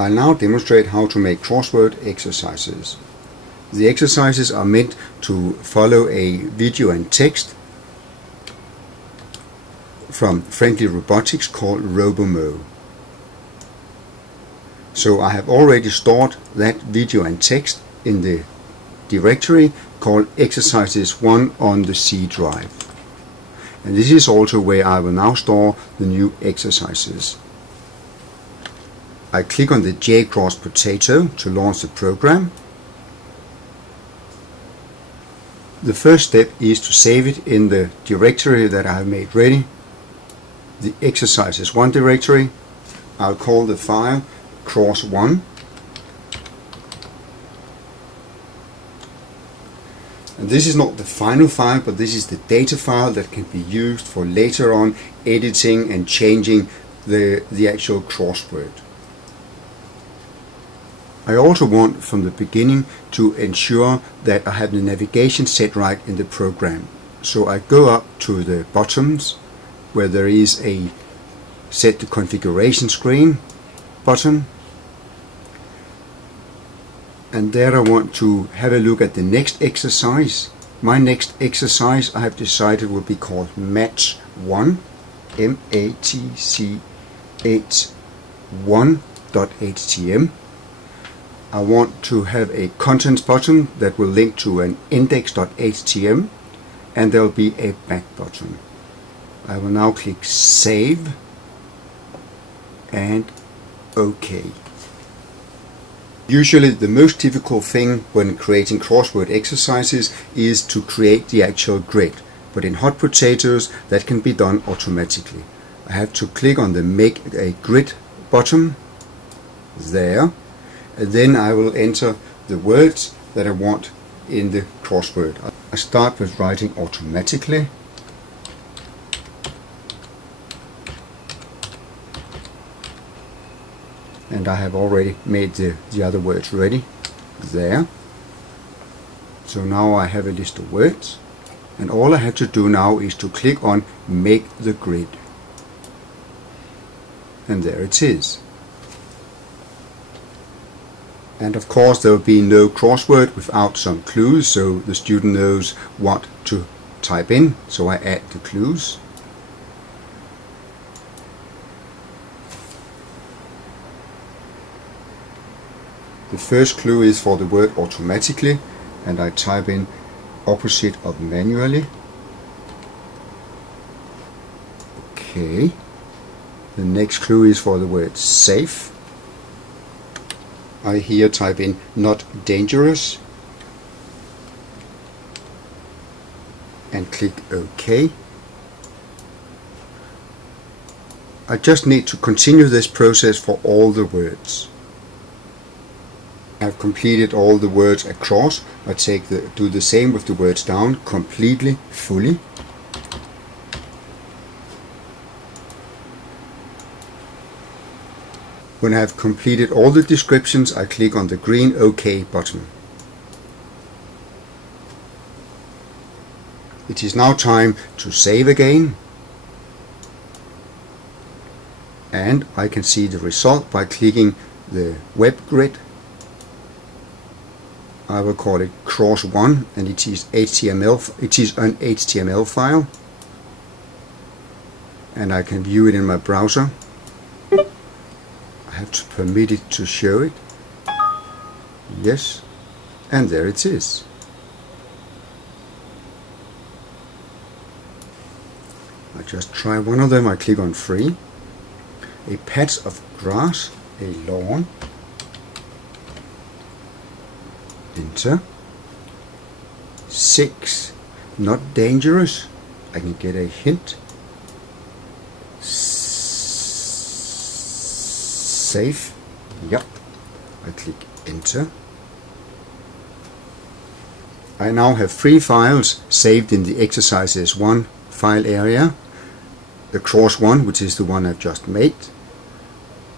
I'll now demonstrate how to make crossword exercises. The exercises are meant to follow a video and text from Friendly Robotics called RoboMo. So I have already stored that video and text in the directory called Exercises 1 on the C drive. And this is also where I will now store the new exercises. I click on the J cross potato to launch the program. The first step is to save it in the directory that I have made ready, the Exercises 1 directory. I'll call the file Cross1. And this is not the final file, but this is the data file that can be used for later on editing and changing the actual crossword. I also want from the beginning to ensure that I have the navigation set right in the program. So I go up to the buttons where there is a set the configuration screen button, and there I want to have a look at the next exercise. My next exercise I have decided will be called Match 1, match1.htm. I want to have a contents button that will link to an index.htm, and there will be a back button. I will now click Save and OK. Usually the most difficult thing when creating crossword exercises is to create the actual grid, but in Hot Potatoes that can be done automatically. I have to click on the Make a Grid button there, and then I will enter the words that I want in the crossword. I start with writing automatically. And I have already made the other words ready there. So now I have a list of words, and all I have to do now is to click on Make the Grid. And there it is. And of course there will be no crossword without some clues, so the student knows what to type in. So I add the clues. The first clue is for the word automatically, and I type in opposite of manually. Okay. The next clue is for the word safe. I here type in not dangerous and click OK. I just need to continue this process for all the words. I have completed all the words across. I do the same with the words down, completely, fully. When I have completed all the descriptions, I click on the green OK button. It is now time to save again. And I can see the result by clicking the web grid. I will call it Cross1, and it is HTML. It is an HTML file, and I can view it in my browser. I have to permit it to show it. Yes, and there it is. I just try one of them. I click on free. A patch of grass, a lawn. Enter. 6. Not dangerous. I can get a hint. Safe. Yep. I click enter. I now have 3 files saved in the Exercises 1 file area. The Cross1, which is the one I've just made.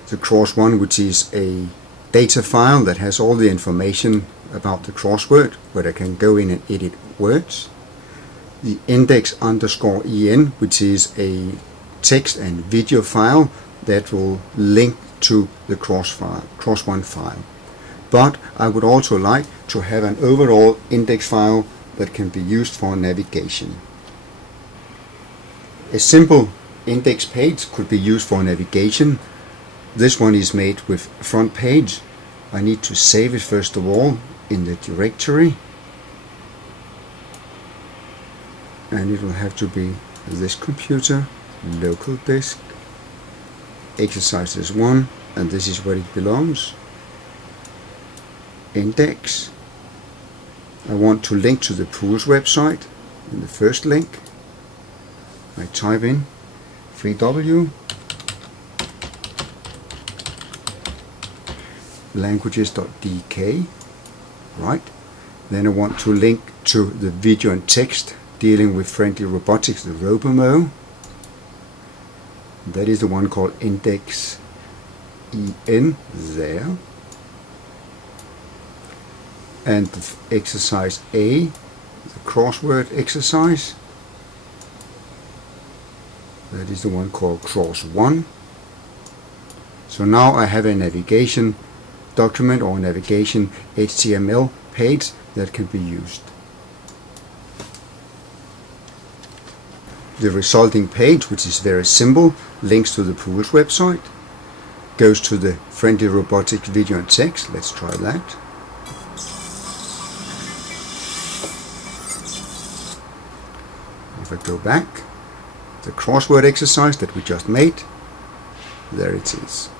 The Cross1, which is a data file that has all the information about the crossword, where I can go in and edit words. The index_en, which is a text and video file that will link to the Crosswords file. But I would also like to have an overall index file that can be used for navigation. A simple index page could be used for navigation. This one is made with front page. I need to save it first of all in the directory, and it will have to be this computer, local disk, exercises 1, and this is where it belongs. Index. I want to link to the pools website. In the first link I type in freew languages.dk, right? Then I want to link to the video and text dealing with friendly robotics, the RoboMo. That is the one called index en there. And the exercise A, the crossword exercise, that is the one called Cross1. So now I have a navigation document or navigation HTML page that can be used. The resulting page, which is very simple, links to the pools website, goes to the friendly robotic video and text. Let's try that. If I go back, the crossword exercise that we just made, there it is.